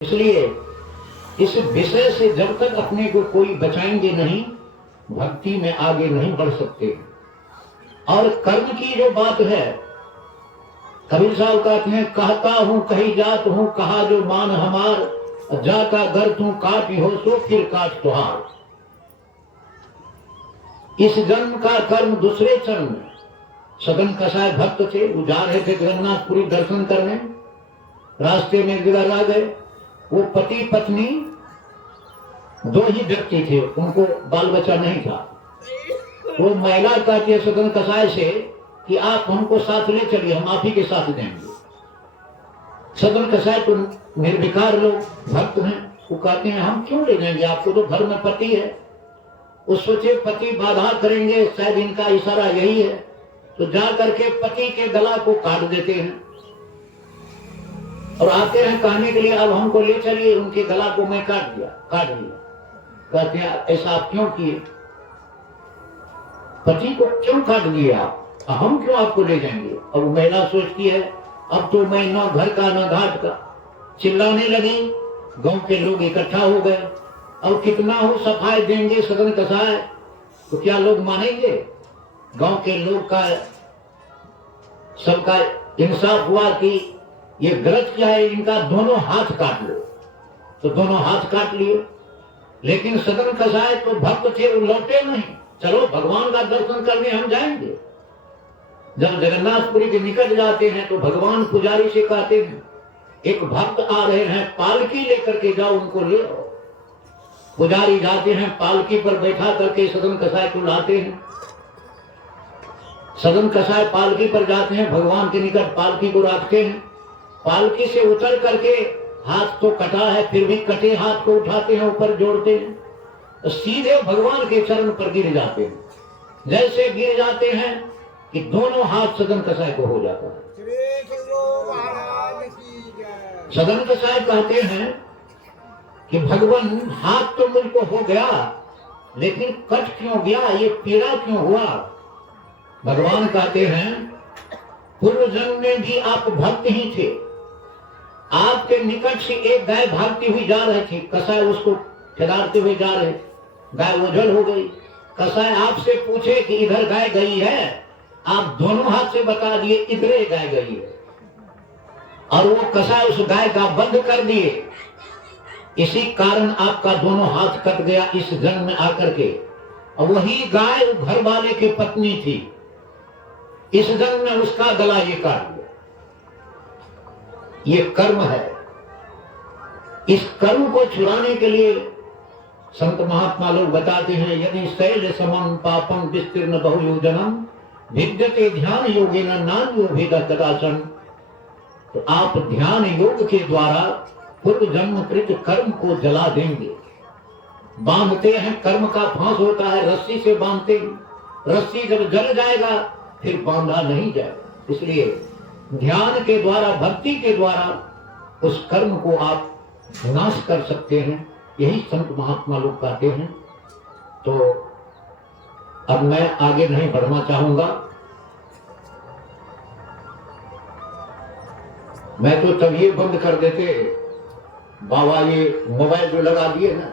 इसलिए इस विषय से जब तक अपने को कोई बचाएंगे नहीं, भक्ति में आगे नहीं बढ़ सकते। और कर्म की जो बात है, कबीर साहब कहते हैं, कहता हूं कही जात हूं, कहा जो मान हमार, जाता गर तू काट हो सो फिर काट तुहार। इस जन्म का कर्म दूसरे जन्म में। सदन कसाय भक्त थे, वो जा रहे थे जगन्नाथपुरी दर्शन करने, रास्ते में गिर आ गए। वो पति पत्नी दो ही व्यक्ति थे, उनको बाल बच्चा नहीं था। वो महिला कहती है सदन कसाय से कि आप हमको साथ ले चलिए, हम आप ही के साथ देंगे। सदन कसाय तो निर्विकार लोग भक्त हैं, वो कहते हैं हम क्यों ले जाएंगे आपको, तो घर में पति है। वो सोचे पति बाधा करेंगे, शायद इनका इशारा यही है, तो जा करके पति के गला को काट देते हैं और आते हैं कहने के लिए अब हमको ले चलिए, उनके गला को मैं काट दिया। कहते हैं ऐसा आप क्यों किए, पति को क्यों काट दिए आप, हम क्यों आपको ले जाएंगे। और वो महिला सोचती है अब तो मैं न घर का न घाट का, चिल्लाने लगी। गांव के लोग इकट्ठा हो गए, अब कितना हो सफाई देंगे सदन कसाय, तो क्या लोग मानेंगे। गांव के लोग का सबका इंसाफ हुआ कि ये गलत क्या है, इनका दोनों हाथ काट लो, तो दोनों हाथ काट लिए। लेकिन सदन कसाय तो भक्त थे, वो लौटे नहीं, चलो भगवान का दर्शन करने हम जाएंगे। जब जगन्नाथपुरी के निकट जाते हैं तो भगवान पुजारी से कहते हैं एक भक्त आ रहे हैं, पालकी लेकर के जाओ, उनको ले आओ। पुजारी जाते हैं, पालकी पर बैठा करके सदन कसाय को लाते हैं। सदन कसाय पालकी पर जाते हैं, भगवान के निकट पालकी को रखते हैं। पालकी से उतर करके, हाथ तो कटा है फिर भी कटे हाथ को उठाते हैं, ऊपर जोड़ते हैं, तो सीधे भगवान के चरण पर गिर जाते हैं। जैसे गिर जाते हैं कि दोनों हाथ सदन कसाय को हो जाता है। सदन कसाय कहते हैं कि भगवान हाथ तो मुझको हो गया, लेकिन कट क्यों गया, ये पीड़ा क्यों हुआ। भगवान कहते हैं पूर्व जन्म में भी आप भक्त ही थे, आपके निकट से एक गाय भागती हुई जा रही थी, कसाय उसको खिलाते हुए जा रहे, गाय ओझल हो गई। कसाय आपसे पूछे कि इधर गाय गई है, आप दोनों हाथ से बता दिए इधरे गाय गई है, और वो कसाय उस गाय का बंद कर दिए। इसी कारण आपका दोनों हाथ कट गया इस जन्म में आकर के। और वही गाय घर वाले की पत्नी थी, इस जन्म में उसका गला ये काट दिया। ये कर्म है। इस कर्म को छुड़ाने के लिए संत महात्मा लोग बताते हैं, यदि शैल समम पापम विस्तीर्ण बहुयोजनम विद्यते ध्यान योगेन नान्यो भेद कदाचन। तो आप ध्यान योग के द्वारा पूर्व जन्म कृत कर्म को जला देंगे। बांधते हैं, कर्म का फांस होता है, रस्सी से बांधते हैं, रस्सी जब जल जाएगा फिर बांधा नहीं जाएगा। इसलिए ध्यान के द्वारा, भक्ति के द्वारा उस कर्म को आप नाश कर सकते हैं, यही संत महात्मा लोग कहते हैं। तो अब मैं आगे नहीं बढ़ना चाहूंगा। मैं तो तब ये बंद कर देते बाबा, ये मोबाइल जो लगा दिए ना